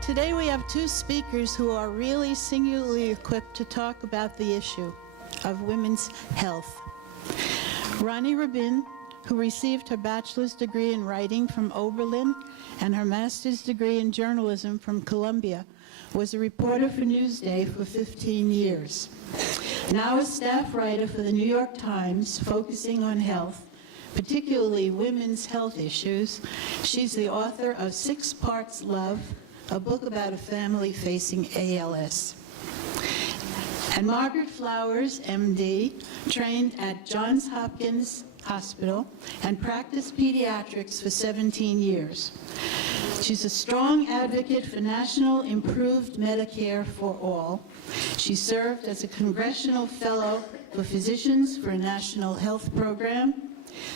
Today we have two speakers who are really singularly equipped to talk about the issue of women's health. Roni Rabin, who received her bachelor's degree in writing from Oberlin and her master's degree in journalism from Columbia, was a reporter for Newsday for 15 years. Now a staff writer for the New York Times, focusing on health, particularly women's health issues, she's the author of 6 Parts Love, a book about a family facing ALS. And Margaret Flowers, MD, trained at Johns Hopkins Hospital and practiced pediatrics for 17 years. She's a strong advocate for national improved Medicare for all. She served as a congressional fellow for Physicians for a National Health Program,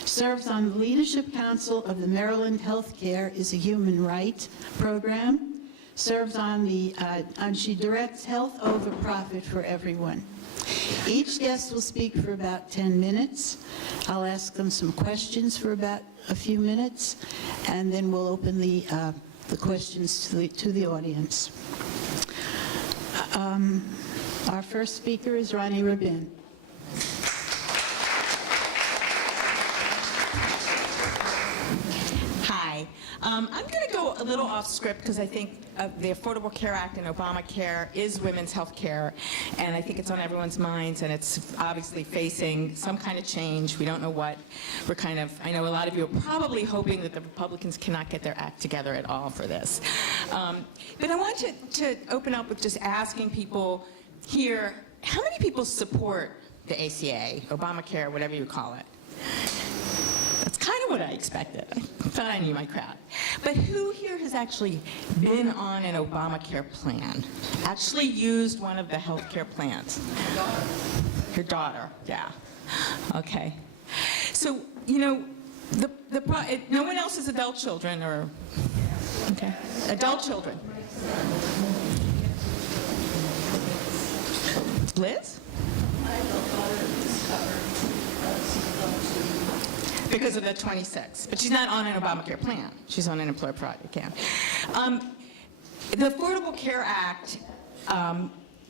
serves on the Leadership Council of the Maryland Healthcare is a Human Right program, serves on the, and she directs Health Over Profit for Everyone. Each guest will speak for about 10 minutes. I'll ask them some questions for about a few minutes, and then we'll open the questions to the audience. Our first speaker is Roni Rabin. Hi. I'm going to go a little off script because I think the Affordable Care Act and Obamacare is women's health care, and I think it's on everyone's minds, and it's obviously facing some kind of change. We don't know what. I know a lot of you are probably hoping that the Republicans cannot get their act together at all for this. But I want to open up with just asking people here, how many people support the ACA, Obamacare, whatever you call it? That's kind of what I expected. I thought I knew my crowd. But who here has actually been on an Obamacare plan? Actually used one of the health care plans? Your daughter, yeah. Okay. So, you know, no one else has adult children or, okay. Adult children. Liz? Because of the 26, but she's not on an Obamacare plan. She's on an employer provided plan. The Affordable Care Act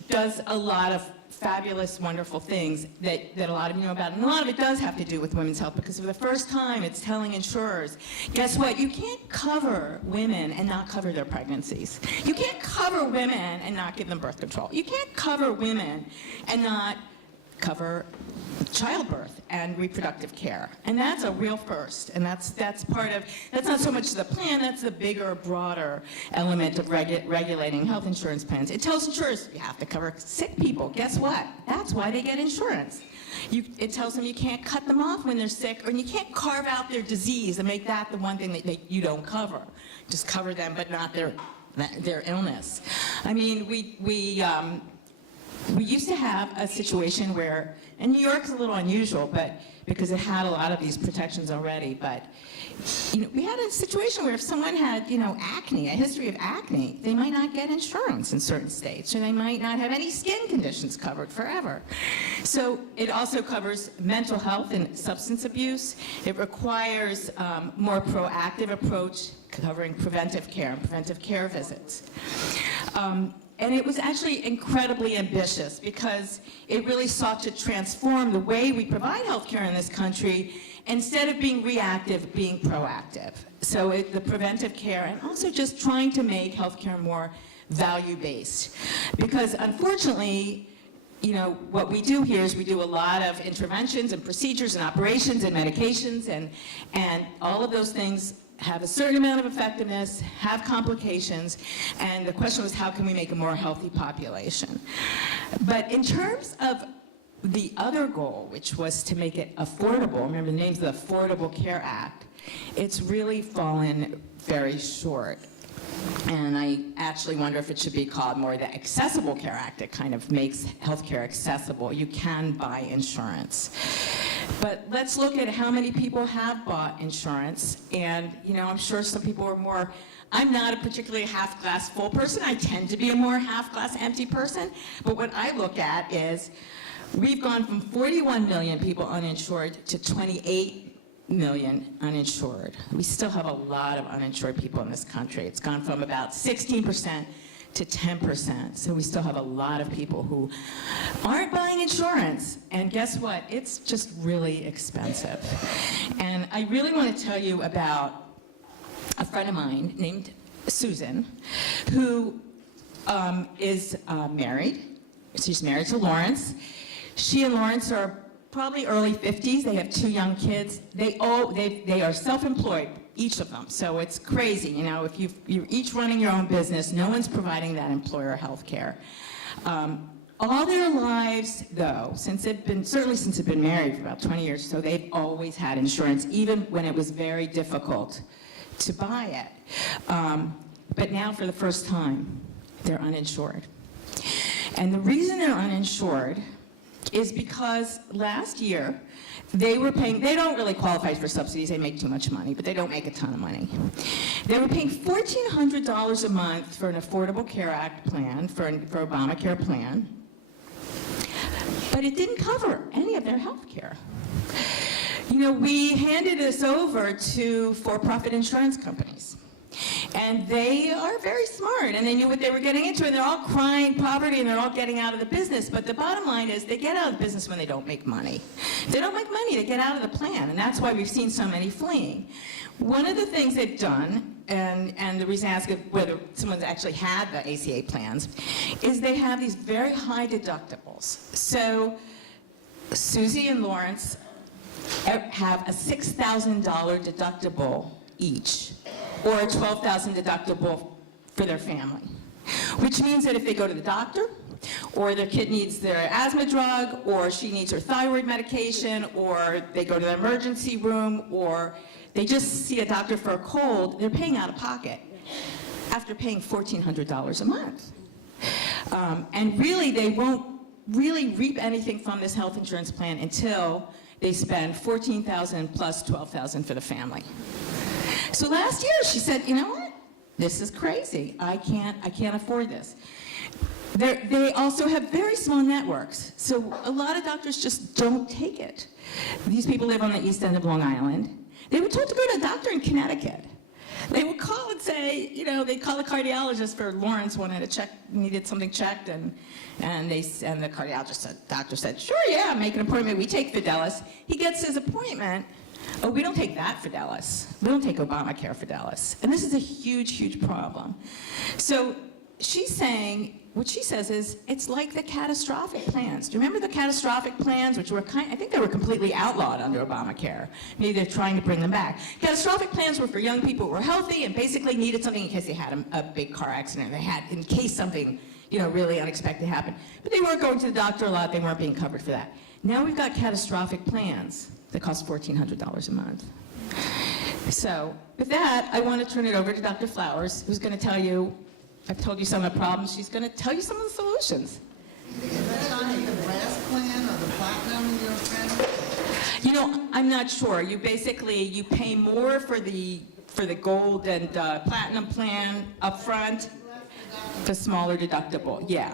does a lot of fabulous, wonderful things that a lot of you know about, and a lot of it does have to do with women's health, because for the first time it's telling insurers, guess what, you can't cover women and not cover their pregnancies. You can't cover women and not give them birth control. You can't cover women and not cover childbirth and reproductive care, and that's a real first, and that's not so much the plan, that's the bigger, broader element of regulating health insurance plans. It tells insurers you have to cover sick people. Guess what? That's why they get insurance. It tells them you can't cut them off when they're sick, or you can't carve out their disease and make that the one thing that you don't cover. Just cover them, but not their illness. I mean, we used to have a situation where, and New York's a little unusual, but because it had a lot of these protections already, but we had a situation where if someone had acne, a history of acne, they might not get insurance in certain states, or they might not have any skin conditions covered forever. So it also covers mental health and substance abuse. It requires more proactive approach, covering preventive care and preventive care visits. And it was actually incredibly ambitious because it really sought to transform the way we provide health care in this country, instead of being reactive, being proactive. So the preventive care, and also just trying to make health care more value-based. Because unfortunately, what we do here is we do a lot of interventions and procedures and operations and medications, and all of those things have a certain amount of effectiveness, have complications, and the question was, how can we make a more healthy population? But in terms of the other goal, which was to make it affordable, remember the name's the Affordable Care Act, it's really fallen very short. And I actually wonder if it should be called more the Accessible Care Act. It kind of makes healthcare accessible. You can buy insurance. But let's look at how many people have bought insurance. And, I'm sure some people are more, I'm not a particularly half-glass full person. I tend to be a more half-glass empty person. But what I look at is we've gone from 41 million people uninsured to 28 million uninsured. We still have a lot of uninsured people in this country. It's gone from about 16% to 10%. So we still have a lot of people who aren't buying insurance. And guess what? It's just really expensive. And I really want to tell you about a friend of mine named Susan, who is married. She's married to Lawrence. She and Lawrence are probably early 50s. They have 2 young kids. They are self-employed, each of them. So it's crazy, you know, if you're each running your own business, no one's providing that employer health care. All their lives, though, certainly since they've been married for about 20 years, so they've always had insurance, even when it was very difficult to buy it. But now, for the first time, they're uninsured. And the reason they're uninsured is because last year, they were paying, they don't really qualify for subsidies, they make too much money, but they don't make a ton of money. They were paying $1,400 a month for an Affordable Care Act plan, for Obamacare plan, but it didn't cover any of their health care. You know, we handed this over to for-profit insurance companies. And they are very smart, and they knew what they were getting into, and they're all crying poverty, and they're all getting out of the business. But the bottom line is they get out of the business when they don't make money. If they don't make money, they get out of the plan, and that's why we've seen so many fleeing. One of the things they've done, and the reason I ask whether someone's actually had the ACA plans, is they have these very high deductibles. So Susie and Lawrence have a $6,000 deductible each, or a $12,000 deductible for their family. Which means that if they go to the doctor, or their kid needs their asthma drug, or she needs her thyroid medication, or they go to the emergency room, or they just see a doctor for a cold, they're paying out of pocket after paying $1,400 a month. And really, they won't really reap anything from this health insurance plan until they spend $14,000 plus $12,000 for the family. So last year she said, you know what? This is crazy. I can't afford this. They also have very small networks. So a lot of doctors just don't take it. These people live on the east end of Long Island. They were told to go to a doctor in Connecticut. They would call and say, you know, they'd call the cardiologist for Lawrence, needed something checked, and the doctor said, sure, yeah, make an appointment. We take Fidelis. He gets his appointment. Oh, we don't take that Fidelis. We don't take Obamacare Fidelis. And this is a huge, huge problem. So she's saying, what she says is, it's like the catastrophic plans. Do you remember the catastrophic plans, which were I think they were completely outlawed under Obamacare. Maybe they're trying to bring them back. Catastrophic plans were for young people who were healthy and basically needed something in case they had a big car accident. In case something, you know, really unexpected happened. But they weren't going to the doctor a lot. They weren't being covered for that. Now we've got catastrophic plans that cost $1,400 a month. So with that, I want to turn it over to Dr. Flowers, who's going to tell you, I've told you some of the problems, she's going to tell you some of the solutions. Is that on the brass plan or the platinum, your friend? You know, I'm not sure. You pay more for the gold and platinum plan up front, the smaller deductible, yeah.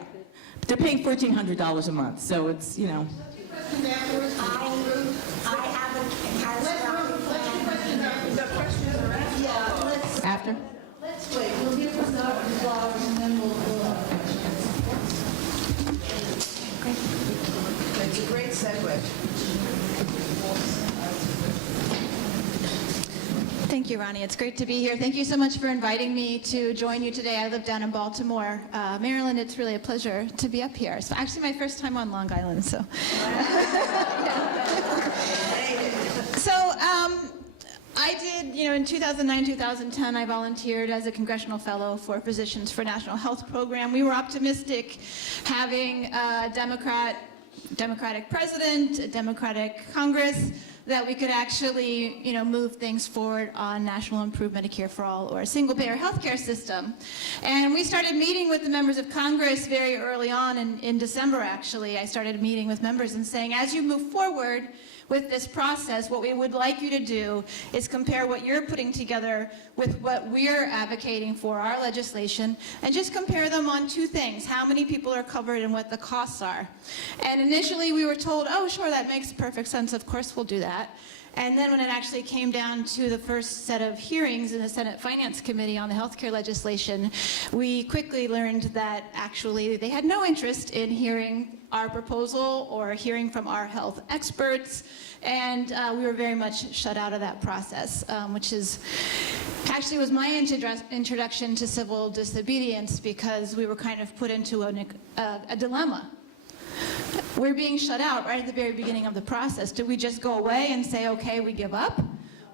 But they're paying $1,400 a month, so it's, you know. After? Let's wait. We'll hear from Dr. Flowers and then we'll It's a great segue. Thank you, Roni. It's great to be here. Thank you so much for inviting me to join you today. I live down in Baltimore, Maryland. It's really a pleasure to be up here. So actually my first time on Long Island, so. I did, in 2009, 2010, I volunteered as a congressional fellow for Physicians for National Health Program. We were optimistic having a Democratic president, a Democratic Congress, that we could actually, move things forward on national improved Medicare for all or a single-payer healthcare system. And we started meeting with the members of Congress very early on in December, actually. I started meeting with members and saying, as you move forward with this process, what we would like you to do is compare what you're putting together with what we're advocating for our legislation, and just compare them on two things: how many people are covered and what the costs are. And initially we were told, oh, sure, that makes perfect sense, of course we'll do that. And then when it actually came down to the first set of hearings in the Senate Finance Committee on the healthcare legislation, we quickly learned that actually they had no interest in hearing our proposal or hearing from our health experts, and we were very much shut out of that process, which is actually was my introduction to civil disobedience, because we were kind of put into a dilemma. We're being shut out right at the very beginning of the process. Do we just go away and say, okay, we give up?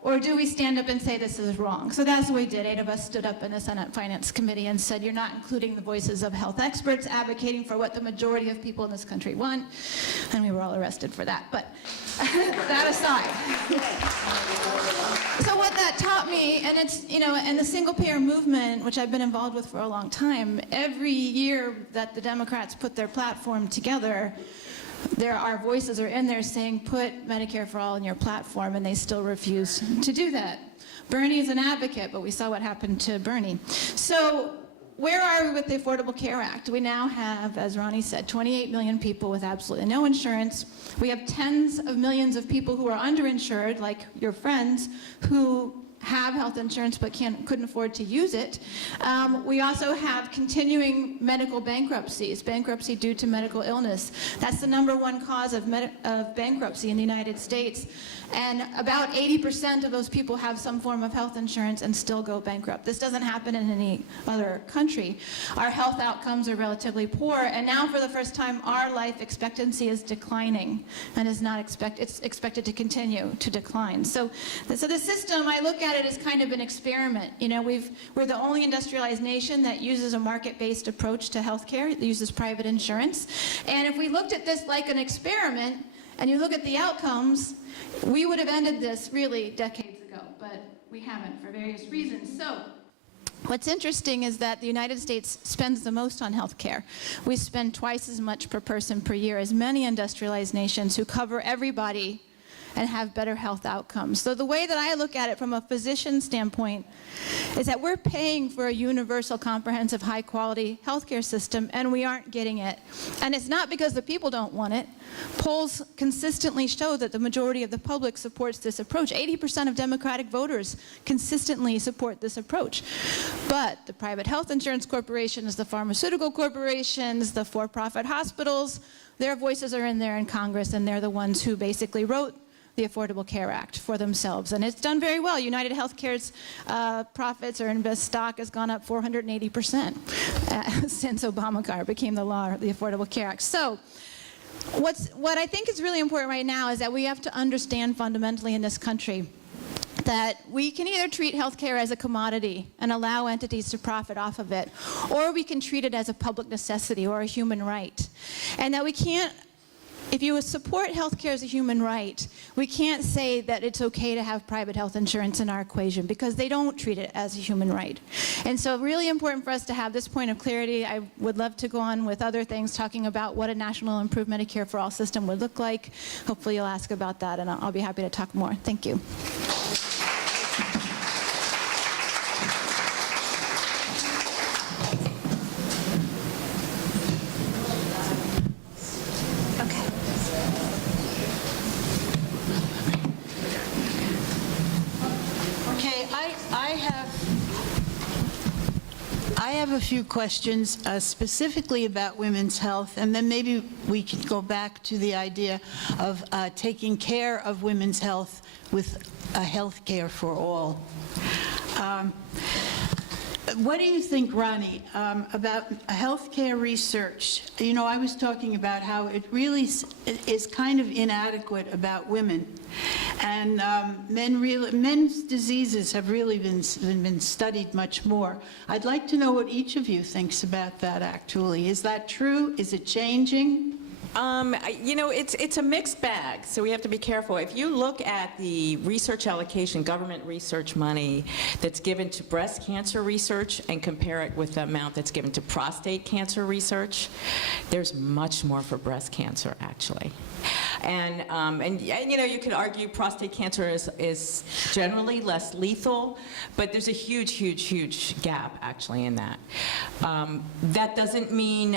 Or do we stand up and say this is wrong? So that's what we did. 8 of us stood up in the Senate Finance Committee and said, you're not including the voices of health experts advocating for what the majority of people in this country want. And we were all arrested for that. But that aside. So what that taught me, and it's, and the single payer movement, which I've been involved with for a long time, every year that the Democrats put their platform together, our voices are in there saying, put Medicare for All in your platform, and they still refuse to do that. Bernie is an advocate, but we saw what happened to Bernie. So where are we with the Affordable Care Act? We now have, as Roni said, 28 million people with absolutely no insurance. We have tens of millions of people who are underinsured, like your friends, who have health insurance but couldn't afford to use it. We also have continuing medical bankruptcies, bankruptcy due to medical illness. That's the #1 cause of bankruptcy in the United States. And about 80% of those people have some form of health insurance and still go bankrupt. This doesn't happen in any other country. Our health outcomes are relatively poor, and now for the first time, our life expectancy is declining and is not it's expected to continue to decline. So the system, I look at it as kind of an experiment. We're the only industrialized nation that uses a market-based approach to healthcare. It uses private insurance. And if we looked at this like an experiment, and you look at the outcomes, we would have ended this really decades ago, but we haven't for various reasons. So what's interesting is that the United States spends the most on health care. We spend twice as much per person per year as many industrialized nations who cover everybody and have better health outcomes. So the way that I look at it from a physician standpoint is that we're paying for a universal, comprehensive, high-quality healthcare system, and we aren't getting it. And it's not because the people don't want it. Polls consistently show that the majority of the public supports this approach. 80% of Democratic voters consistently support this approach. But the private health insurance corporations, the pharmaceutical corporations, the for-profit hospitals, their voices are in there in Congress, and they're the ones who basically wrote the Affordable Care Act for themselves. And it's done very well. United Healthcare's profits or invest stock has gone up 480% since Obamacare became the law, the Affordable Care Act. So what I think is really important right now is that we have to understand fundamentally in this country that we can either treat healthcare as a commodity and allow entities to profit off of it, or we can treat it as a public necessity or a human right. And that we can't, if you support healthcare as a human right, we can't say that it's okay to have private health insurance in our equation, because they don't treat it as a human right. And so really important for us to have this point of clarity. I would love to go on with other things, talking about what a national improved Medicare for All system would look like. Hopefully you'll ask about that, and I'll be happy to talk more. Thank you. I have a few questions specifically about women's health, and then maybe we could go back to the idea of taking care of women's health with health care for all. What do you think, Roni, about healthcare research? I was talking about how it really is kind of inadequate about women. And men's diseases have really been studied much more. I'd like to know what each of you thinks about that, actually. Is that true? Is it changing? It's a mixed bag, so we have to be careful. If you look at the research allocation, government research money that's given to breast cancer research and compare it with the amount that's given to prostate cancer research, there's much more for breast cancer, actually. And you could argue prostate cancer is generally less lethal, but there's a huge, huge, huge gap, actually, in that. That doesn't mean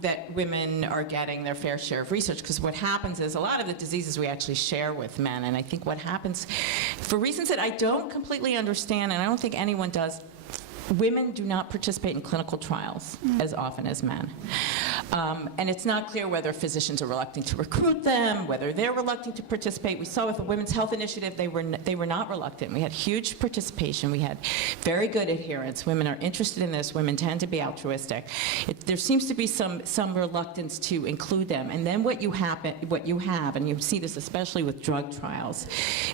that women are getting their fair share of research, because what happens is a lot of the diseases we actually share with men, and I think what happens, for reasons that I don't completely understand, and I don't think anyone does, women do not participate in clinical trials as often as men. And it's not clear whether physicians are reluctant to recruit them, whether they're reluctant to participate. We saw with the Women's Health Initiative, they were not reluctant. We had huge participation. We had very good adherence. Women are interested in this. Women tend to be altruistic. There seems to be some reluctance to include them. And then what you have, and you see this especially with drug trials,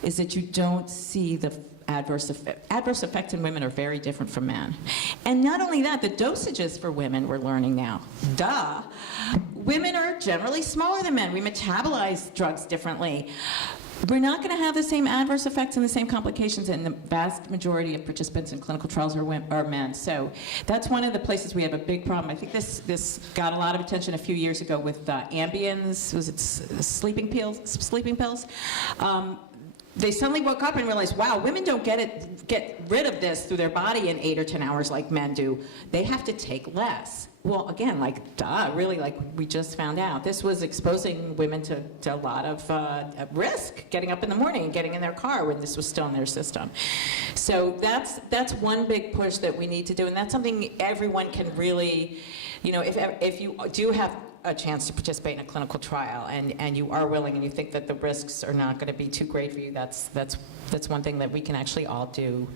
is that you don't see the adverse effects in women are very different from men. And not only that, the dosages for women we're learning now. Duh. Women are generally smaller than men. We metabolize drugs differently. We're not going to have the same adverse effects and the same complications, and the vast majority of participants in clinical trials are men. So that's one of the places we have a big problem. I think this got a lot of attention a few years ago with Ambiens, was it sleeping pills? They suddenly woke up and realized, wow, women don't get rid of this through their body in 8 or 10 hours like men do. They have to take less. Well, again, really, like we just found out, this was exposing women to a lot of risk, getting up in the morning and getting in their car when this was still in their system. So that's one big push that we need to do, and that's something everyone can really, if you do have a chance to participate in a clinical trial, and you are willing, and you think that the risks are not going to be too great for you, that's one thing that we can actually all do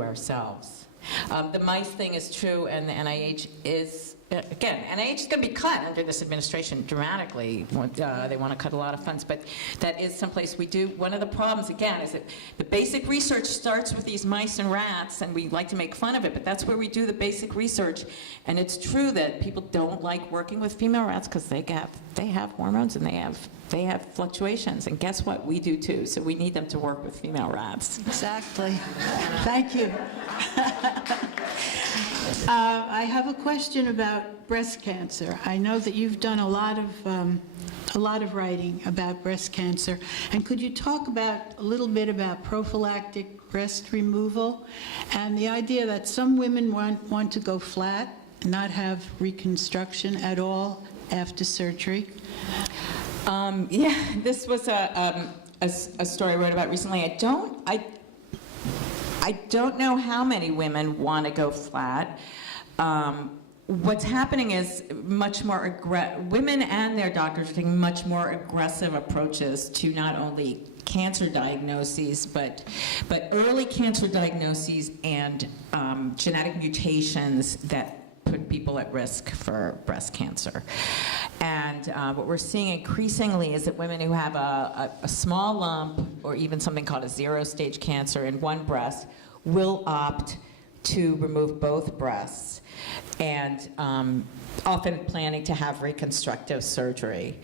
ourselves. The mice thing is true, and the NIH is, again, NIH is going to be cut under this administration dramatically. They want to cut a lot of funds, but that is someplace we do. One of the problems, again, is that the basic research starts with these mice and rats, and we like to make fun of it, but that's where we do the basic research. And it's true that people don't like working with female rats because they have hormones and they have fluctuations, and guess what? We do too, so we need them to work with female rats. Exactly. Thank you. I have a question about breast cancer. I know that you've done a lot of writing about breast cancer, and could you talk a little bit about prophylactic breast removal and the idea that some women want to go flat, not have reconstruction at all after surgery? Yeah, this was a story I wrote about recently. I don't know how many women want to go flat. What's happening is much more women and their doctors are taking much more aggressive approaches to not only cancer diagnoses, but early cancer diagnoses and genetic mutations that put people at risk for breast cancer. And what we're seeing increasingly is that women who have a small lump or even something called a 0-stage cancer in one breast will opt to remove both breasts, and often planning to have reconstructive surgery.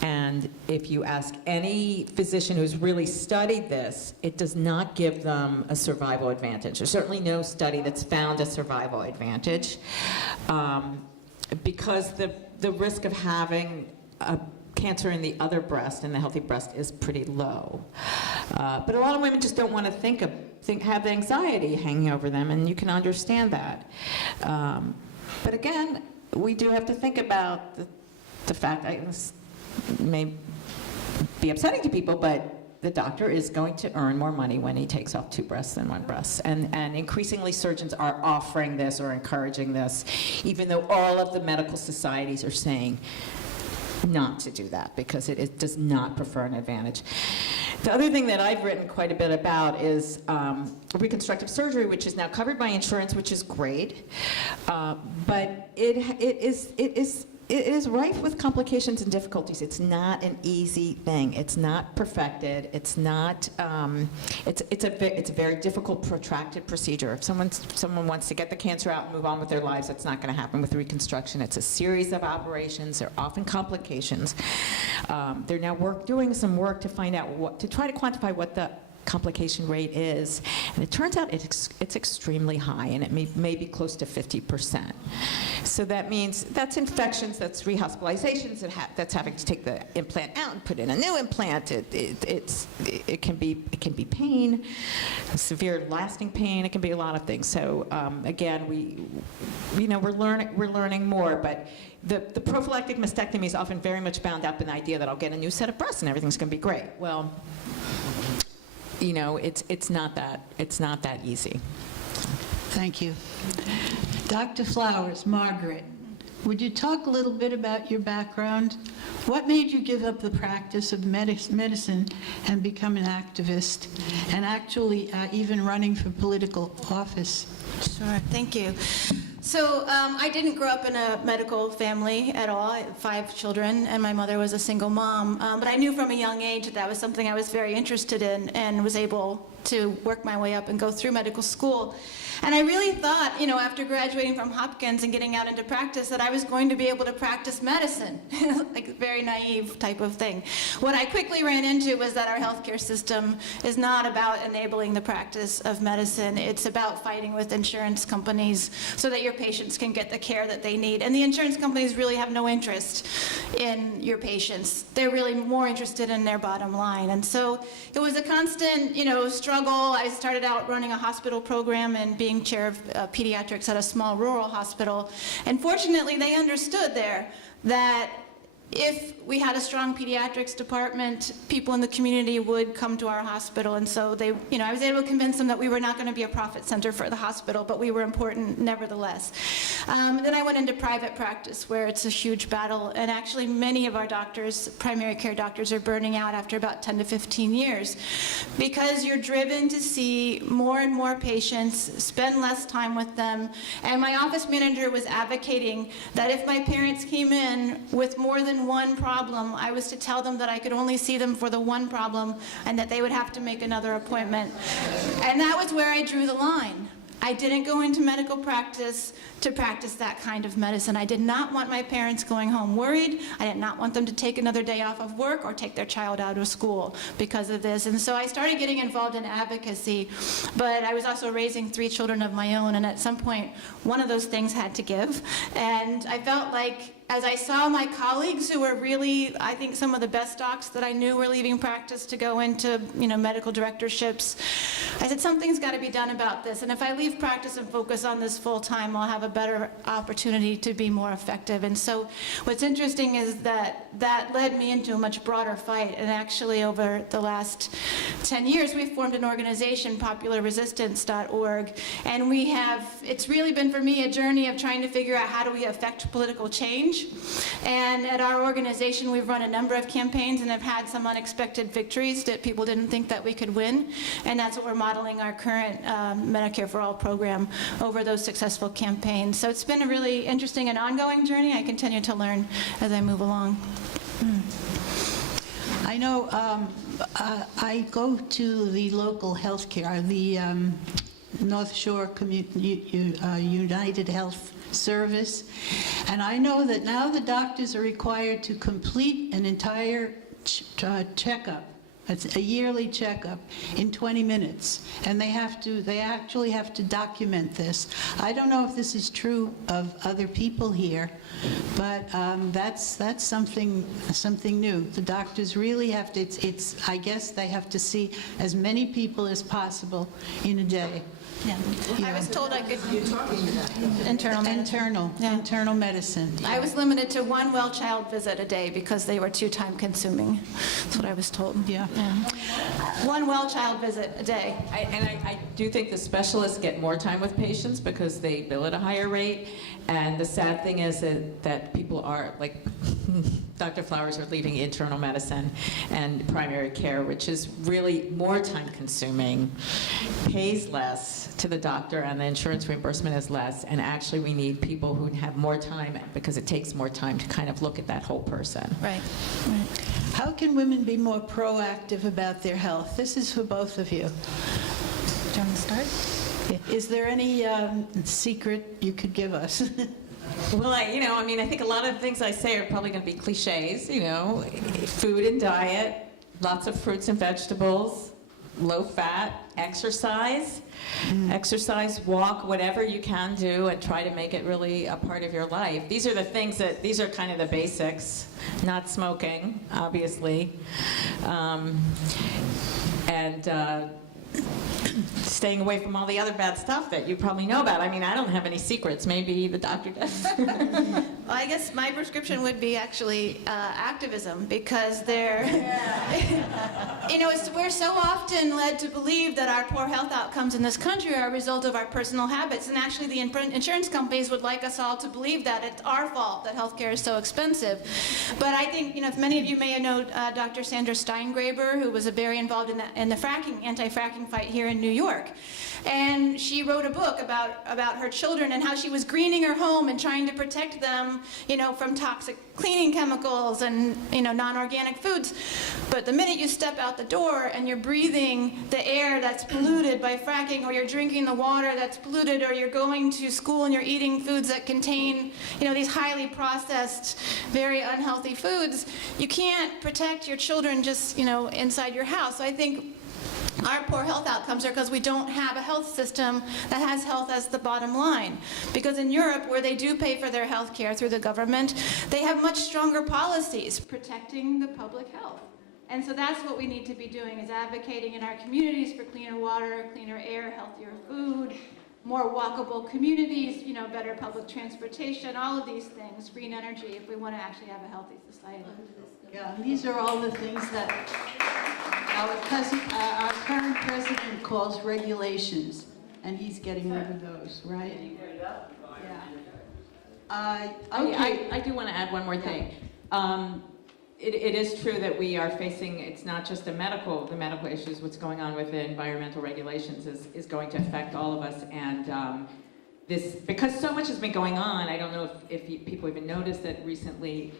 And if you ask any physician who's really studied this, it does not give them a survival advantage. There's certainly no study that's found a survival advantage, because the risk of having a cancer in the other breast, in the healthy breast, is pretty low. But a lot of women just don't want to have anxiety hanging over them, and you can understand that. But again, we do have to think about the fact that this may be upsetting to people, but the doctor is going to earn more money when he takes off 2 breasts than 1 breast. And increasingly surgeons are offering this or encouraging this, even though all of the medical societies are saying not to do that because it does not prefer an advantage. The other thing that I've written quite a bit about is reconstructive surgery, which is now covered by insurance, which is great, but it is rife with complications and difficulties. It's not an easy thing. It's not perfected. It's not. It's a very difficult, protracted procedure. If someone wants to get the cancer out and move on with their lives, that's not going to happen with reconstruction. It's a series of operations. There are often complications. They're now doing some work to find out to try to quantify what the complication rate is. And it turns out it's extremely high, and it may be close to 50%. So that means that's infections, that's rehospitalizations, that's having to take the implant out and put in a new implant. It can be pain, severe lasting pain. It can be a lot of things. So again, we're learning more, but the prophylactic mastectomy is often very much bound up in the idea that I'll get a new set of breasts and everything's going to be great. Well, it's not that easy. Thank you. Dr. Flowers, Margaret, would you talk a little bit about your background? What made you give up the practice of medicine and become an activist, and actually even running for political office? Sure, thank you. So I didn't grow up in a medical family at all. I had 5 children, and my mother was a single mom. But I knew from a young age that was something I was very interested in, and was able to work my way up and go through medical school. And I really thought, after graduating from Hopkins and getting out into practice, that I was going to be able to practice medicine, like a very naive type of thing. What I quickly ran into was that our healthcare system is not about enabling the practice of medicine. It's about fighting with insurance companies so that your patients can get the care that they need. And the insurance companies really have no interest in your patients. They're really more interested in their bottom line. And so it was a constant, struggle. I started out running a hospital program and being chair of pediatrics at a small rural hospital. And fortunately, they understood there that if we had a strong pediatrics department, people in the community would come to our hospital. And so they, I was able to convince them that we were not going to be a profit center for the hospital, but we were important nevertheless. Then I went into private practice, where it's a huge battle. And actually, many of our doctors, primary care doctors, are burning out after about 10 to 15 years, because you're driven to see more and more patients, spend less time with them. And my office manager was advocating that if my parents came in with more than one problem, I was to tell them that I could only see them for the one problem, and that they would have to make another appointment. And that was where I drew the line. I didn't go into medical practice to practice that kind of medicine. I did not want my parents going home worried. I did not want them to take another day off of work or take their child out of school because of this. And so I started getting involved in advocacy, but I was also raising 3 children of my own, and at some point, one of those things had to give. And I felt like, as I saw my colleagues who were really, I think, some of the best docs that I knew were leaving practice to go into, medical directorships, I said, something's got to be done about this. And if I leave practice and focus on this full time, I'll have a better opportunity to be more effective. And so what's interesting is that led me into a much broader fight. And actually, over the last 10 years, we've formed an organization, popularresistance.org. And it's really been, for me, a journey of trying to figure out how do we affect political change. And at our organization, we've run a number of campaigns and have had some unexpected victories that people didn't think that we could win. And that's what we're modeling our current Medicare for All program over those successful campaigns. So it's been a really interesting and ongoing journey. I continue to learn as I move along. I know I go to the local healthcare, the North Shore United Health Service, and I know that now the doctors are required to complete an entire checkup. It's a yearly checkup in 20 minutes, and they actually have to document this. I don't know if this is true of other people here, but that's something new. The doctors really have to. I guess they have to see as many people as possible in a day. Yeah. I was told I could. You're talking about Internal medicine. I was limited to 1 well child visit a day because they were too time consuming. That's what I was told. Yeah. 1 well child visit a day. I do think the specialists get more time with patients because they bill at a higher rate. And the sad thing is that people are, like Dr. Flowers, are leaving internal medicine and primary care, which is really more time consuming, pays less to the doctor, and the insurance reimbursement is less. And actually, we need people who have more time, because it takes more time to kind of look at that whole person. Right. How can women be more proactive about their health? This is for both of you. Do you want to start? Is there any secret you could give us? Well, I think a lot of the things I say are probably going to be cliches, food and diet, lots of fruits and vegetables, low-fat, exercise. Exercise, walk, whatever you can do, and try to make it really a part of your life. These are the things that, these are kind of the basics. Not smoking, obviously. And staying away from all the other bad stuff that you probably know about. I mean, I don't have any secrets. Maybe the doctor does. Well, I guess my prescription would be actually activism, because they're, we're so often led to believe that our poor health outcomes in this country are a result of our personal habits, and actually the insurance companies would like us all to believe that it's our fault that healthcare is so expensive. But I think, if many of you may know Dr. Sandra Steingraber, who was very involved in the anti-fracking fight here in New York. And she wrote a book about her children and how she was greening her home and trying to protect them, from toxic cleaning chemicals and, non-organic foods. But the minute you step out the door and you're breathing the air that's polluted by fracking, or you're drinking the water that's polluted, or you're going to school and you're eating foods that contain, these highly processed, very unhealthy foods, you can't protect your children just, inside your house. So I think our poor health outcomes are because we don't have a health system that has health as the bottom line. Because in Europe, where they do pay for their health care through the government, they have much stronger policies protecting the public health. And so that's what we need to be doing, is advocating in our communities for cleaner water, cleaner air, healthier food, more walkable communities, better public transportation, all of these things, green energy, if we want to actually have a healthy society. Yeah, these are all the things that our current president calls regulations, and he's getting rid of those, right? Yeah. Okay. I do want to add one more thing. It is true that we are facing, it's not just the medical issues, what's going on with the environmental regulations is going to affect all of us. And because so much has been going on, I don't know if people even noticed that recently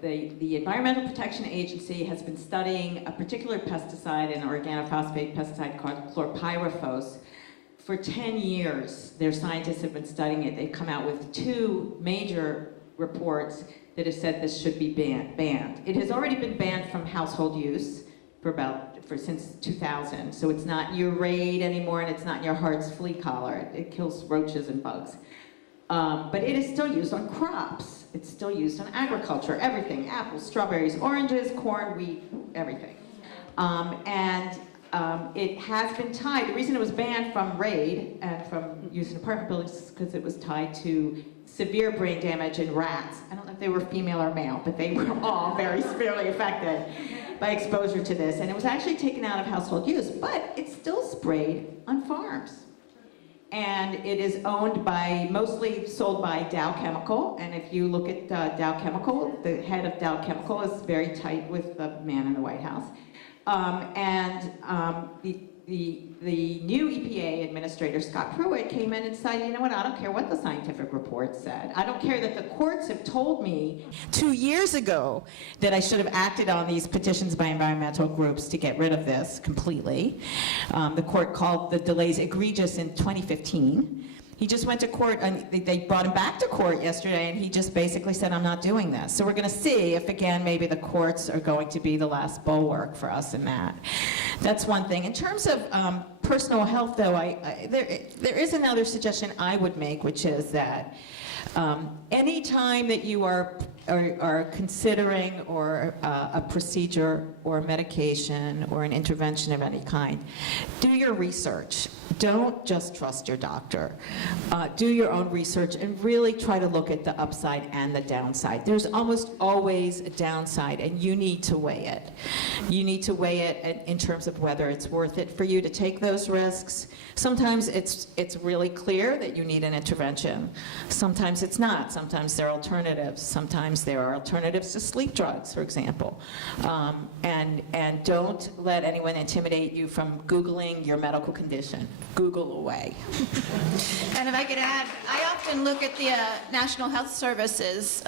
the Environmental Protection Agency has been studying a particular pesticide, an organophosphate pesticide called chlorpyrifos. For 10 years, their scientists have been studying it. They've come out with 2 major reports that have said this should be banned. It has already been banned from household use since 2000. So it's not your Raid anymore, and it's not your Hart's flea collar. It kills roaches and bugs. But it is still used on crops. It's still used on agriculture, everything: apples, strawberries, oranges, corn, wheat, everything. It has been tied. The reason it was banned from Raid and from use in apartment buildings is because it was tied to severe brain damage in rats. I don't know if they were female or male, but they were all very severely affected by exposure to this. And it was actually taken out of household use, but it's still sprayed on farms. And it is mostly sold by Dow Chemical. And if you look at Dow Chemical, the head of Dow Chemical is very tight with the man in the White House. The new EPA administrator, Scott Pruitt, came in and said, you know what, I don't care what the scientific report said. I don't care that the courts have told me 2 years ago that I should have acted on these petitions by environmental groups to get rid of this completely. The court called the delays egregious in 2015. He just went to court, and they brought him back to court yesterday, and he just basically said, I'm not doing this. So we're going to see if, again, maybe the courts are going to be the last bulwark for us in that. That's one thing. In terms of personal health, though, there is another suggestion I would make, which is that any time that you are considering a procedure or a medication or an intervention of any kind, do your research. Don't just trust your doctor. Do your own research and really try to look at the upside and the downside. There's almost always a downside, and you need to weigh it. You need to weigh it in terms of whether it's worth it for you to take those risks. Sometimes it's really clear that you need an intervention. Sometimes it's not. Sometimes there are alternatives. Sometimes there are alternatives to sleep drugs, for example. And don't let anyone intimidate you from Googling your medical condition. Google away. And if I could add, I often look at the National Health Services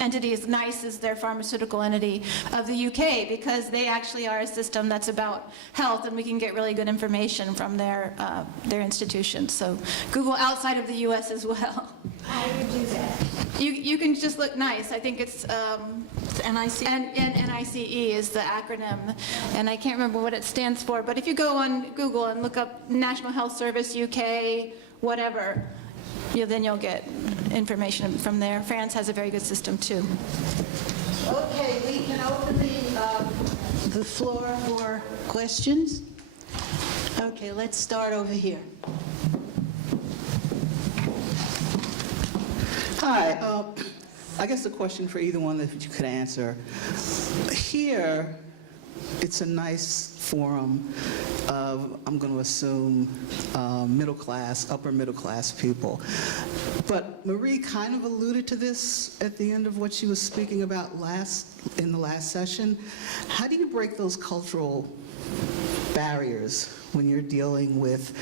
entities. NICE is their pharmaceutical entity of the UK, because they actually are a system that's about health, and we can get really good information from their institutions. So Google outside of the US as well. I would do that. You can just look nice. I think it's NIC? and NICE is the acronym, and I can't remember what it stands for. But if you go on Google and look up National Health Service UK, whatever, then you'll get information from there. France has a very good system too. Okay, we can open the floor for questions. Okay, let's start over here. Hi, I guess the question for either one that you could answer. Here, it's a nice forum of, I'm going to assume, middle class, upper middle class people. But Marie kind of alluded to this at the end of what she was speaking about in the last session. How do you break those cultural barriers when you're dealing with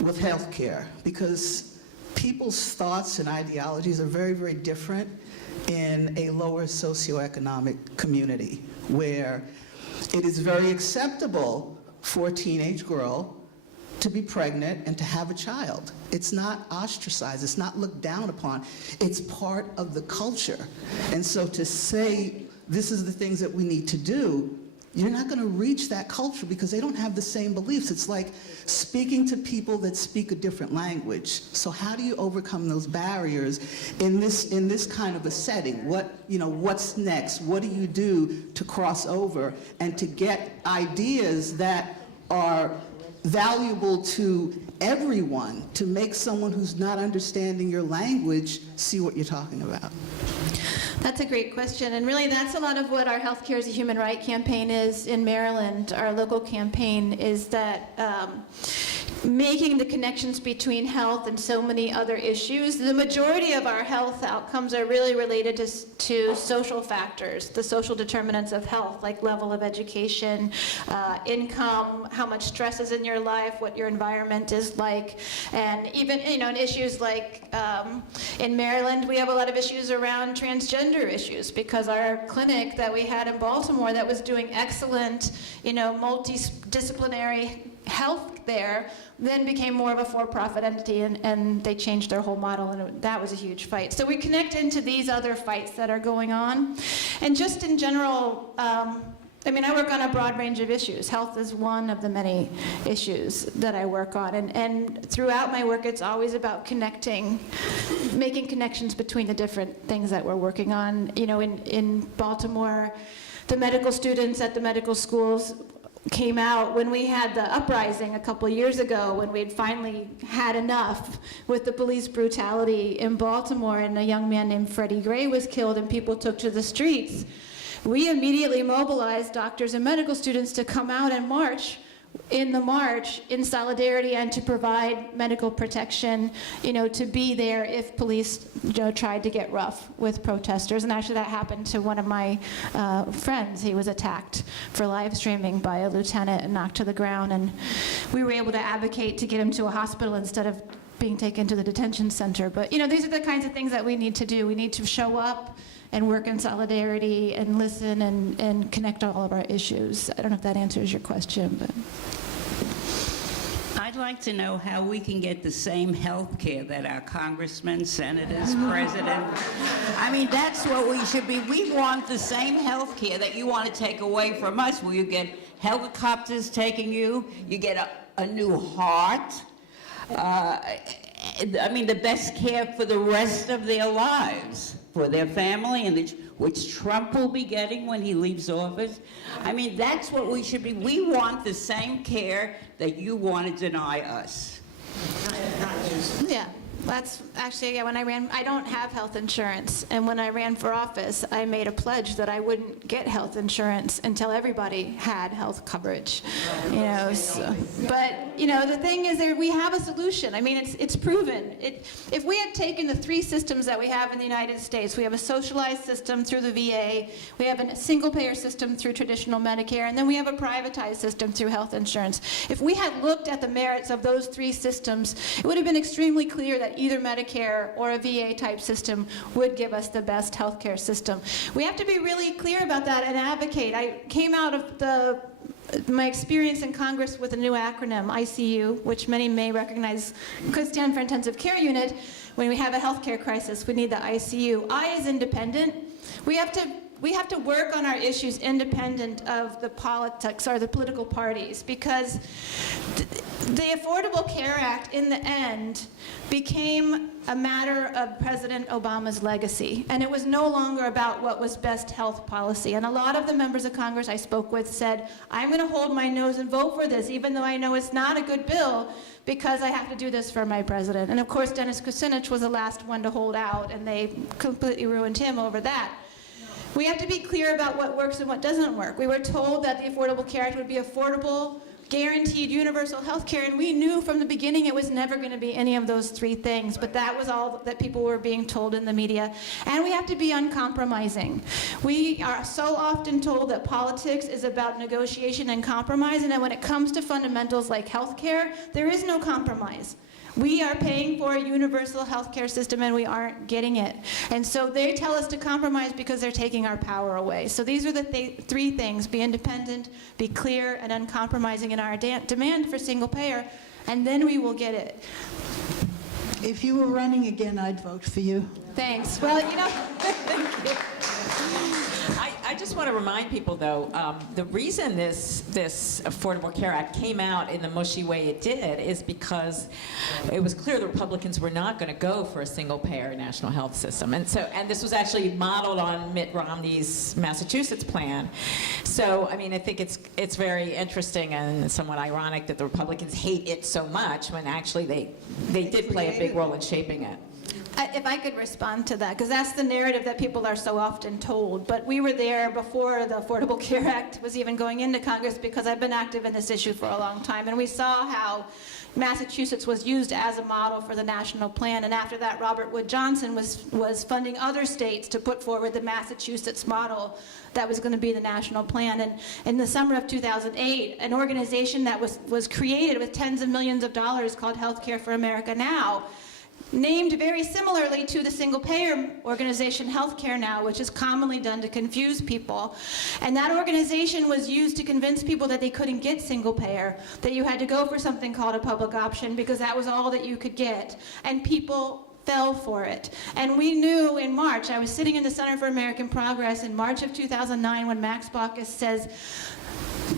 healthcare? Because people's thoughts and ideologies are very, very different in a lower socioeconomic community where it is very acceptable for a teenage girl to be pregnant and to have a child. It's not ostracized, it's not looked down upon, it's part of the culture. And so to say, this is the things that we need to do, you're not going to reach that culture because they don't have the same beliefs. It's like speaking to people that speak a different language. So how do you overcome those barriers in this kind of a setting? What's next? What do you do to cross over and to get ideas that are valuable to everyone, to make someone who's not understanding your language see what you're talking about? That's a great question, and really that's a lot of what our Healthcare is a Human Right campaign is in Maryland. Our local campaign is that making the connections between health and so many other issues. The majority of our health outcomes are really related to social factors, the social determinants of health, like level of education, income, how much stress is in your life, what your environment is like, and even in issues like in Maryland, we have a lot of issues around transgender issues because our clinic that we had in Baltimore that was doing excellent, multidisciplinary health there, then became more of a for-profit entity, and they changed their whole model, and that was a huge fight. So we connect into these other fights that are going on. And just in general, I work on a broad range of issues. Health is one of the many issues that I work on. And throughout my work, it's always about connecting, making connections between the different things that we're working on. In Baltimore, the medical students at the medical schools came out when we had the uprising a couple years ago, when we had finally had enough with the police brutality in Baltimore, and a young man named Freddie Gray was killed and people took to the streets. We immediately mobilized doctors and medical students to come out and march in solidarity and to provide medical protection, to be there if police tried to get rough with protesters. And actually that happened to one of my friends. He was attacked for live streaming by a lieutenant and knocked to the ground, and we were able to advocate to get him to a hospital instead of being taken to the detention center. But these are the kinds of things that we need to do. We need to show up and work in solidarity and listen and connect all of our issues. I don't know if that answers your question, but. I'd like to know how we can get the same health care that our congressmen, senators, president. That's what we should be. We want the same health care that you want to take away from us, where you get helicopters taking you, you get a new heart. The best care for the rest of their lives, for their family, and which Trump will be getting when he leaves office. That's what we should be. We want the same care that you want to deny us. Yeah. That's actually, when I ran, I don't have health insurance, and when I ran for office, I made a pledge that I wouldn't get health insurance until everybody had health coverage. But the thing is that we have a solution. It's proven. If we had taken the three systems that we have in the United States, we have a socialized system through the VA, we have a single-payer system through traditional Medicare, and then we have a privatized system through health insurance. If we had looked at the merits of those three systems, it would have been extremely clear that either Medicare or a VA-type system would give us the best healthcare system. We have to be really clear about that and advocate. I came out of my experience in Congress with a new acronym, ICU, which many may recognize, could stand for Intensive Care Unit, when we have a healthcare crisis, we need the ICU. I, as independent, we have to work on our issues independent of the politics or the political parties, because the Affordable Care Act, in the end, became a matter of President Obama's legacy. And it was no longer about what was best health policy. And a lot of the members of Congress I spoke with said, I'm going to hold my nose and vote for this, even though I know it's not a good bill, because I have to do this for my president. And of course, Dennis Kucinich was the last one to hold out, and they completely ruined him over that. We have to be clear about what works and what doesn't work. We were told that the Affordable Care Act would be affordable, guaranteed universal health care, and we knew from the beginning it was never going to be any of those three things, but that was all that people were being told in the media. And we have to be uncompromising. We are so often told that politics is about negotiation and compromise, and that when it comes to fundamentals like health care, there is no compromise. We are paying for a universal health care system, and we aren't getting it. And so they tell us to compromise because they're taking our power away. So these are the three things: be independent, be clear, and uncompromising in our demand for single payer, and then we will get it. If you were running again, I'd vote for you. Thanks. Well, you know, thank you. I just want to remind people, though, the reason this Affordable Care Act came out in the mushy way it did is because it was clear the Republicans were not going to go for a single-payer national health system, and this was actually modeled on Mitt Romney's Massachusetts plan. So, I mean, I think it's very interesting and somewhat ironic that the Republicans hate it so much when actually they did play a big role in shaping it. If I could respond to that, because that's the narrative that people are so often told. But we were there before the Affordable Care Act was even going into Congress, because I've been active in this issue for a long time. And we saw how Massachusetts was used as a model for the national plan. And after that, Robert Wood Johnson was funding other states to put forward the Massachusetts model that was going to be the national plan. And in the summer of 2008, an organization that was created with tens of millions of dollars called Healthcare for America Now, named very similarly to the single-payer organization Healthcare Now, which is commonly done to confuse people. And that organization was used to convince people that they couldn't get single-payer, that you had to go for something called a public option, because that was all that you could get. And people fell for it. And we knew in March, I was sitting in the Center for American Progress in March of 2009 when Max Baucus says,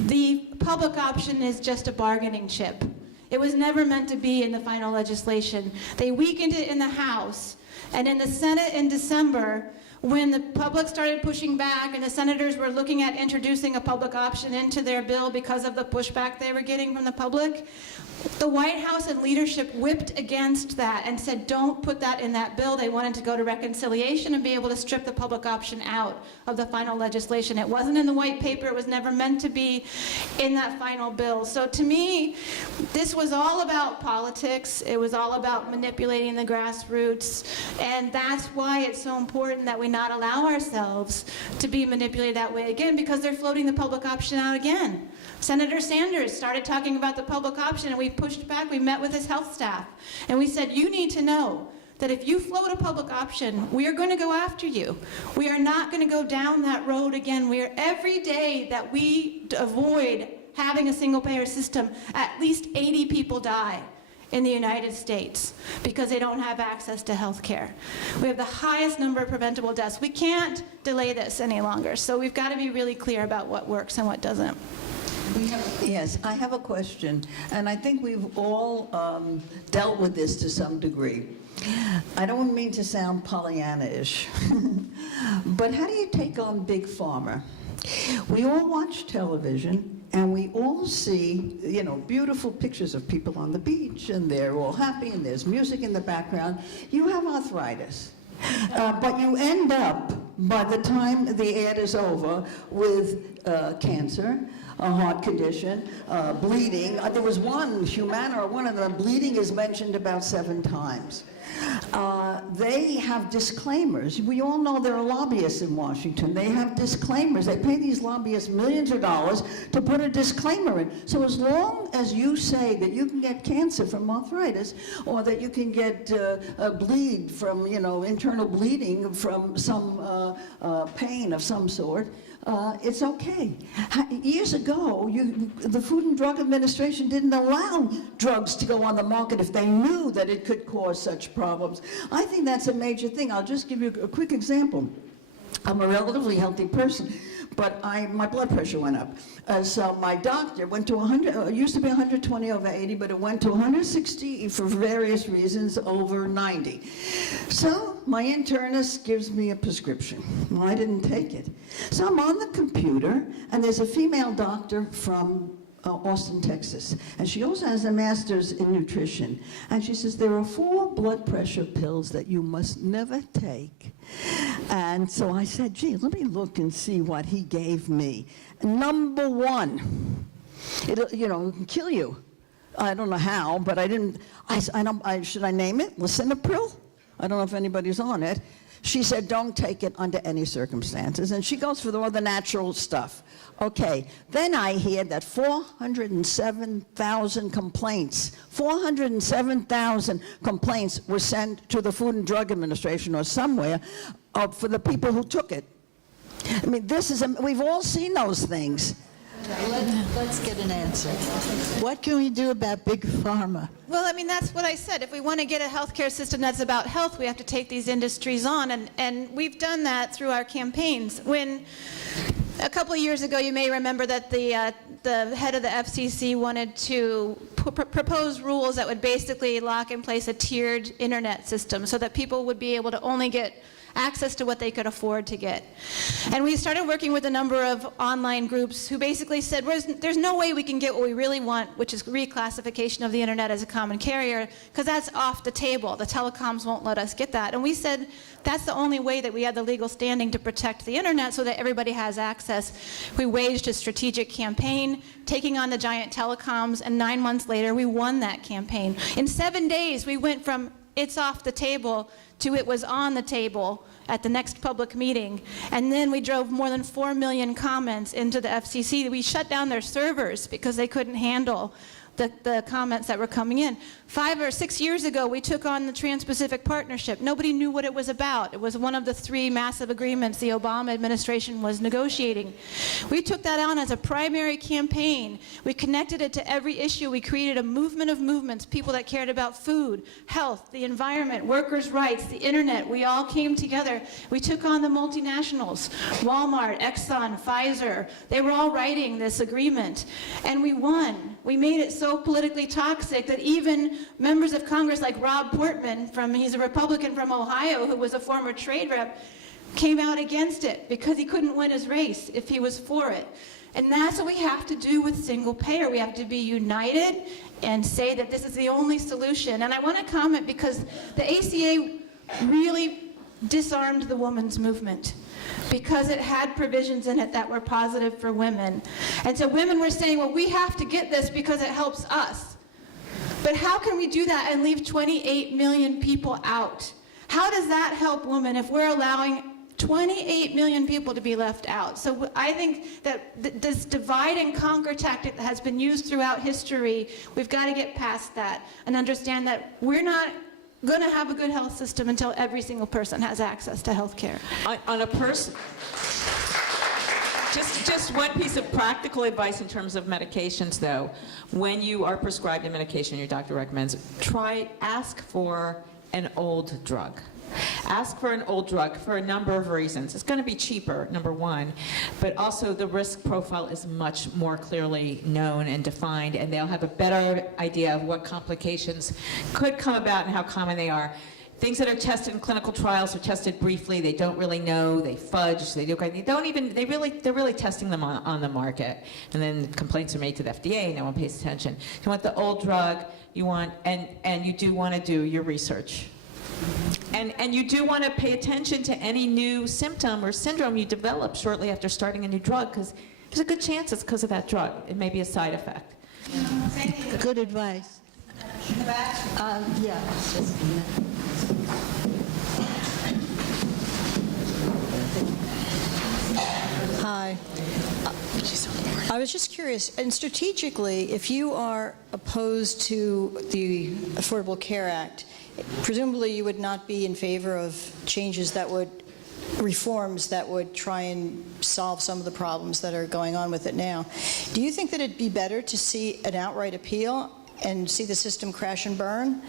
the public option is just a bargaining chip. It was never meant to be in the final legislation. They weakened it in the House, and in the Senate in December, when the public started pushing back and the senators were looking at introducing a public option into their bill because of the pushback they were getting from the public, the White House and leadership whipped against that and said, don't put that in that bill. They wanted to go to reconciliation and be able to strip the public option out of the final legislation. It wasn't in the white paper. It was never meant to be in that final bill. So to me, this was all about politics. It was all about manipulating the grassroots. And that's why it's so important that we not allow ourselves to be manipulated that way again, because they're floating the public option out again. Senator Sanders started talking about the public option, and we pushed back. We met with his health staff, and we said, you need to know that if you float a public option, we are going to go after you. We are not going to go down that road again. Every day that we avoid having a single-payer system, at least 80 people die in the United States because they don't have access to health care. We have the highest number of preventable deaths. We can't delay this any longer, so we've got to be really clear about what works and what doesn't. Yes, I have a question, and I think we've all dealt with this to some degree. I don't mean to sound Pollyanna-ish, but how do you take on Big Pharma? We all watch television, and we all see, you know, beautiful pictures of people on the beach, and they're all happy, and there's music in the background. You have arthritis. But you end up, by the time the ad is over, with cancer, a heart condition, bleeding. There was one, Humana, or one of them, bleeding is mentioned about 7 times. They have disclaimers. We all know there are lobbyists in Washington. They have disclaimers. They pay these lobbyists millions of dollars to put a disclaimer in. So as long as you say that you can get cancer from arthritis, or that you can get a bleed from, you know, internal bleeding from some pain of some sort, it's okay. Years ago, the Food and Drug Administration didn't allow drugs to go on the market if they knew that it could cause such problems. I think that's a major thing. I'll just give you a quick example. I'm a relatively healthy person, but my blood pressure went up. So my doctor went to 100, it used to be 120 over 80, but it went to 160 for various reasons over 90. So my internist gives me a prescription. Well, I didn't take it. So I'm on the computer, and there's a female doctor from Austin, Texas, and she also has a master's in nutrition. And she says, there are 4 blood pressure pills that you must never take. And so I said, gee, let me look and see what he gave me. Number 1, it can kill you. I don't know how, but I didn't, should I name it? Lisinopril? I don't know if anybody's on it. She said, don't take it under any circumstances. And she goes for all the natural stuff. Okay, then I hear that 407,000 complaints, 407,000 complaints were sent to the Food and Drug Administration or somewhere for the people who took it. I mean, we've all seen those things. Let's get an answer. What can we do about Big Pharma? Well, I mean, that's what I said. If we want to get a healthcare system that's about health, we have to take these industries on, and we've done that through our campaigns. When a couple of years ago, you may remember that the head of the FCC wanted to propose rules that would basically lock in place a tiered internet system so that people would be able to only get access to what they could afford to get. And we started working with a number of online groups who basically said, there's no way we can get what we really want, which is reclassification of the internet as a common carrier, because that's off the table. The telecoms won't let us get that. And we said, that's the only way that we have the legal standing to protect the internet so that everybody has access. We waged a strategic campaign, taking on the giant telecoms, and 9 months later, we won that campaign. In 7 days, we went from it's off the table to it was on the table at the next public meeting. And then we drove more than 4 million comments into the FCC. We shut down their servers because they couldn't handle the comments that were coming in. 5 or 6 years ago, we took on the Trans-Pacific Partnership. Nobody knew what it was about. It was one of the 3 massive agreements the Obama administration was negotiating. We took that on as a primary campaign. We connected it to every issue. We created a movement of movements, people that cared about food, health, the environment, workers' rights, the internet. We all came together. We took on the multinationals, Walmart, Exxon, Pfizer. They were all writing this agreement, and we won. We made it so politically toxic that even members of Congress like Rob Portman, he's a Republican from Ohio who was a former trade rep, came out against it because he couldn't win his race if he was for it. And that's what we have to do with single payer. We have to be united and say that this is the only solution. And I want to comment because the ACA really disarmed the women's movement, because it had provisions in it that were positive for women. And so women were saying, well, we have to get this because it helps us. But how can we do that and leave 28 million people out? How does that help women if we're allowing 28 million people to be left out? So I think that this divide and conquer tactic that has been used throughout history, we've got to get past that and understand that we're not going to have a good health system until every single person has access to health care. On a person, just one piece of practical advice in terms of medications, though. When you are prescribed a medication your doctor recommends, ask for an old drug. Ask for an old drug for a number of reasons. It's going to be cheaper, number one, but also the risk profile is much more clearly known and defined, and they'll have a better idea of what complications could come about and how common they are. Things that are tested in clinical trials are tested briefly. They don't really know. They fudge. They're really testing them on the market, and then complaints are made to the FDA. No one pays attention. You want the old drug. You want, and you do want to do your research. And you do want to pay attention to any new symptom or syndrome you develop shortly after starting a new drug, because there's a good chance it's because of that drug. It may be a side effect. Good advice. Yeah. Hi. I was just curious, and strategically, if you are opposed to the Affordable Care Act, presumably you would not be in favor of changes that would reforms that would try and solve some of the problems that are going on with it now. Do you think that it'd be better to see an outright appeal and see the system crash and burn,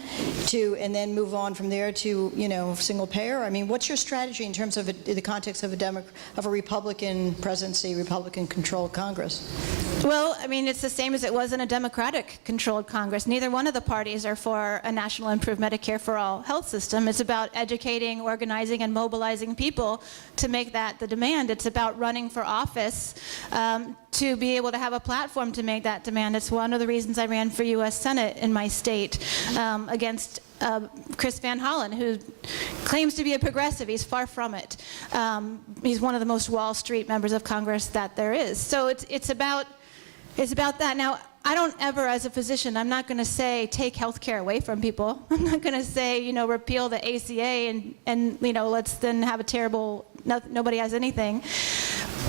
and then move on from there to, single payer? I mean, what's your strategy in terms of the context of a Republican presidency, Republican-controlled Congress? Well, I mean, it's the same as it was in a Democratic-controlled Congress. Neither one of the parties are for a national improved Medicare for all health system. It's about educating, organizing, and mobilizing people to make that the demand. It's about running for office to be able to have a platform to make that demand. It's one of the reasons I ran for U.S. Senate in my state against Chris Van Hollen, who claims to be a progressive. He's far from it. He's one of the most Wall Street members of Congress that there is. So it's about that. Now, I don't ever, as a physician, I'm not going to say take health care away from people. I'm not going to say, repeal the ACA and let's then have a terrible, nobody has anything.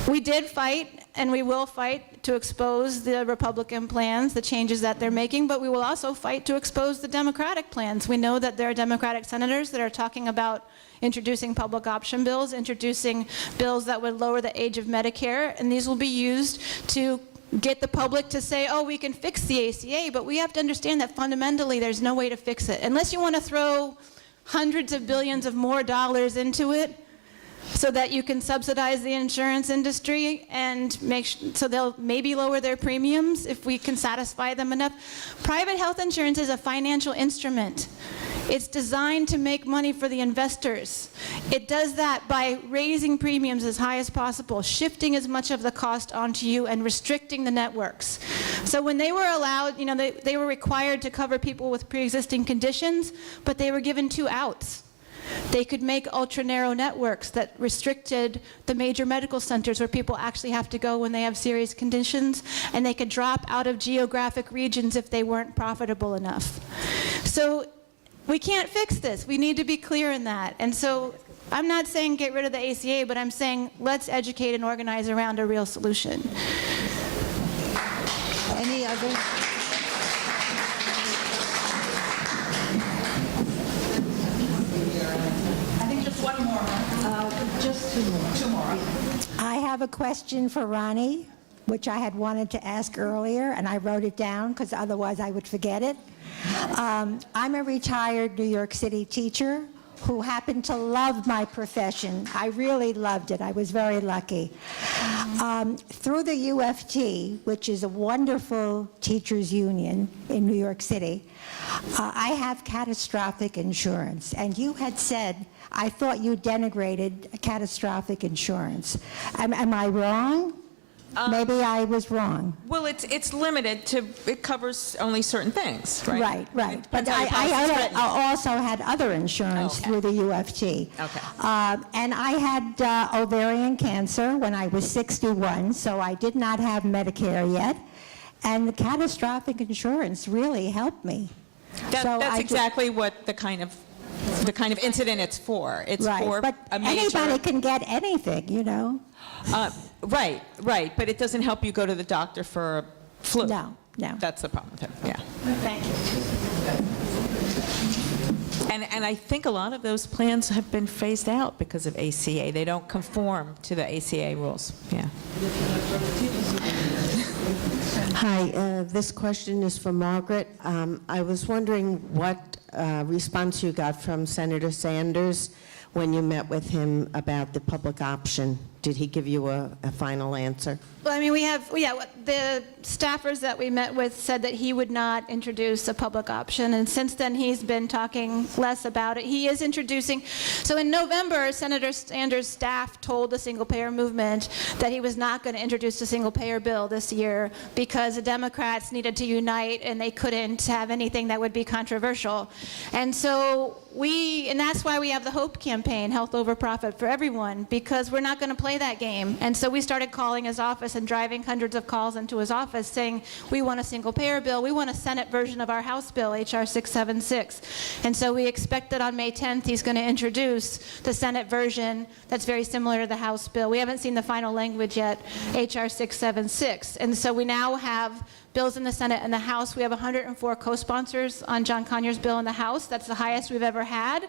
We did fight, and we will fight to expose the Republican plans, the changes that they're making, but we will also fight to expose the Democratic plans. We know that there are Democratic senators that are talking about introducing public option bills, introducing bills that would lower the age of Medicare, and these will be used to get the public to say, oh, we can fix the ACA, but we have to understand that fundamentally there's no way to fix it. Unless you want to throw hundreds of billions of more dollars into it so that you can subsidize the insurance industry and so they'll maybe lower their premiums if we can satisfy them enough. Private health insurance is a financial instrument. It's designed to make money for the investors. It does that by raising premiums as high as possible, shifting as much of the cost onto you, and restricting the networks. So when they were allowed, they were required to cover people with pre-existing conditions, but they were given 2 outs. They could make ultra-narrow networks that restricted the major medical centers where people actually have to go when they have serious conditions, and they could drop out of geographic regions if they weren't profitable enough. So we can't fix this. We need to be clear in that. And so I'm not saying get rid of the ACA, but I'm saying let's educate and organize around a real solution. Any other? I think just one more. Just 2 more. 2 more. I have a question for Roni, which I had wanted to ask earlier, and I wrote it down because otherwise I would forget it. I'm a retired New York City teacher who happened to love my profession. I really loved it. I was very lucky. Through the UFT, which is a wonderful teachers union in New York City, I have catastrophic insurance. And you had said, I thought you denigrated catastrophic insurance. Am I wrong? Maybe I was wrong. Well, it's limited to, it covers only certain things, right? Right. But I also had other insurance through the UFT. Okay. And I had ovarian cancer when I was 61, so I did not have Medicare yet. And the catastrophic insurance really helped me. That's exactly what the kind of incident it's for. It's for but a major... anybody can get anything, Right, but it doesn't help you go to the doctor for a flu. No. That's the problem with it, yeah. Thank you. And I think a lot of those plans have been phased out because of ACA. They don't conform to the ACA rules, yeah. Hi, this question is for Margaret. I was wondering what response you got from Senator Sanders when you met with him about the public option. Did he give you a final answer? Well, I mean, the staffers that we met with said that he would not introduce a public option, and since then he's been talking less about it. He is introducing, so in November, Senator Sanders' staff told the single-payer movement that he was not going to introduce a single-payer bill this year because the Democrats needed to unite and they couldn't have anything that would be controversial. And so and that's why we have the HOPE campaign, Health Over Profit for Everyone, because we're not going to play that game. And so we started calling his office and driving hundreds of calls into his office saying, we want a single-payer bill, we want a Senate version of our House bill, H.R. 676. And so we expect that on May 10th he's going to introduce the Senate version that's very similar to the House bill. We haven't seen the final language yet, H.R. 676. And so we now have bills in the Senate and the House. We have 104 co-sponsors on John Conyers' bill in the House. That's the highest we've ever had.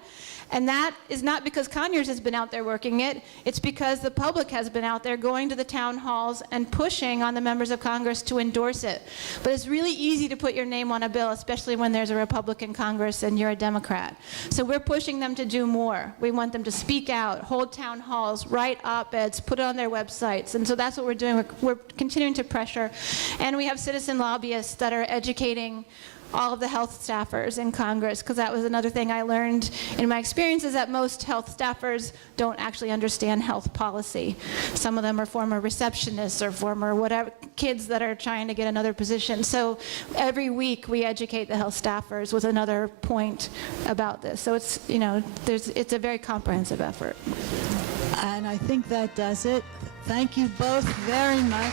And that is not because Conyers has been out there working it, it's because the public has been out there going to the town halls and pushing on the members of Congress to endorse it. But it's really easy to put your name on a bill, especially when there's a Republican Congress and you're a Democrat. So we're pushing them to do more. We want them to speak out, hold town halls, write op-eds, put it on their websites. And so that's what we're doing. We're continuing to pressure. And we have citizen lobbyists that are educating all of the health staffers in Congress, because that was another thing I learned in my experience, is that most health staffers don't actually understand health policy. Some of them are former receptionists or former whatever, kids that are trying to get another position. So every week we educate the health staffers with another point about this. So it's, you know, it's a very comprehensive effort. And I think that does it. Thank you both very much.